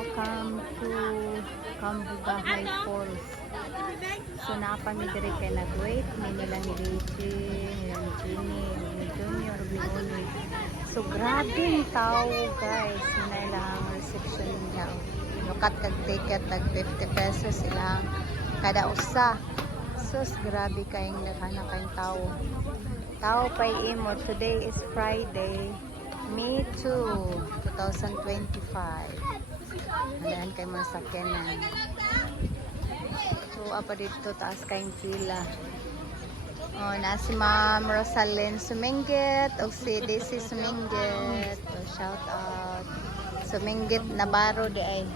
welcome to Cambugahay Falls. So napamidiri kay nag-wait ni nila ni Rachel, nila ni Jenny, ni Junior, ni Oni. So grabe yung tao guys, yun lang reception nila. Nukat kag ticket tag 50 pesos ilang kada usa. So grabe kayong nakana kayong tao. Tao pay imo. Today is Friday, May 2, 2025. Ayan kay mga sakyanan. So, apa dito taas kayong pila. Oh, na si Ma'am Rosalind Suminggit o si Daisy Suminggit. So, shout out. Suminggit Navarro di ay.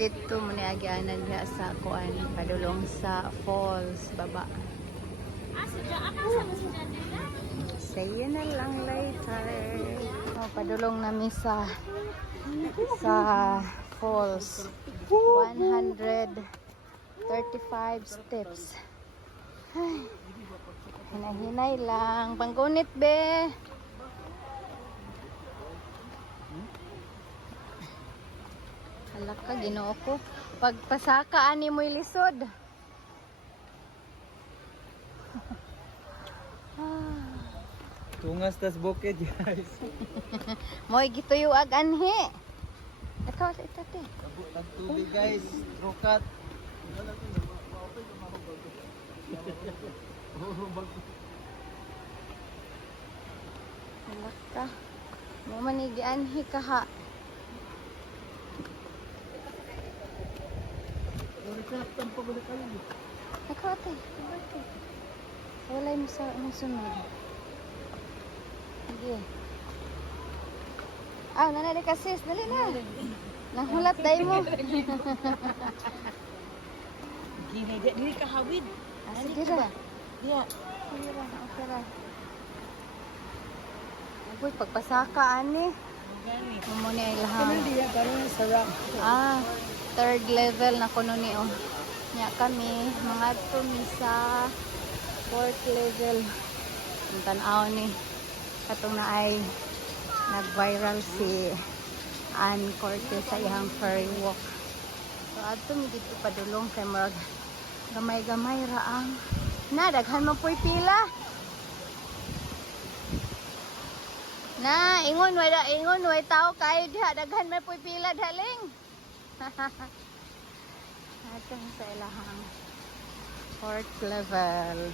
Dito mo ni agianan niya sa kuan padulong sa falls baba. Say you na lang later. Oh, padulong namin sa falls. 135 steps. Ay, hinay-hinay lang. Panggunit be. Halak ka, ginoo ko. Pagpasaka ani mo'y lisod. Tungas tas bukid guys. Mo'y gituyuag anhi. Ikaw, ito te. Ang tubig guys, rokat. Halak ka. Mo manigi anhi ka ha. Ikaw te. Walay mo sa sunod. Sige. Ah, nanay ka sis, dali na. Nanghulat day mo. Gini, dili ka hawid. Ah, sige ra. Diya. Sige ra, okay ra. Agoy, pagpasaka ani. Gani. Mo ni ay lahang. Diya karon sarap. Ah, third level na kuno ni oh. Nya kami mga tumi sa fourth level. Ang tan-aw ni katong na ay nag-viral si Ann Cortez sa iyang ferry walk. So adto mi dito padulong kay murag gamay-gamay ra ang daghan man po'y pila. Na ingon way tao kayo diha daghan man po'y pila daling. Ato sa ilahang fourth level.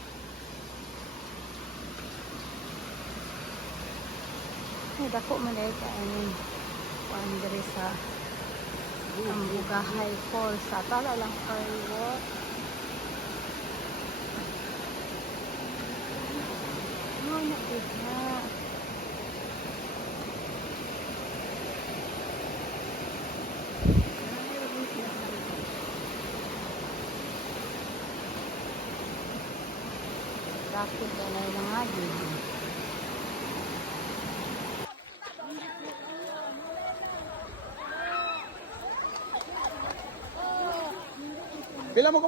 Ay, dako man dahil ka kuan diri sa Cambugahay Falls. Sa tala lang ferry walk. No, na. Traffic na lang nga din. Pila mo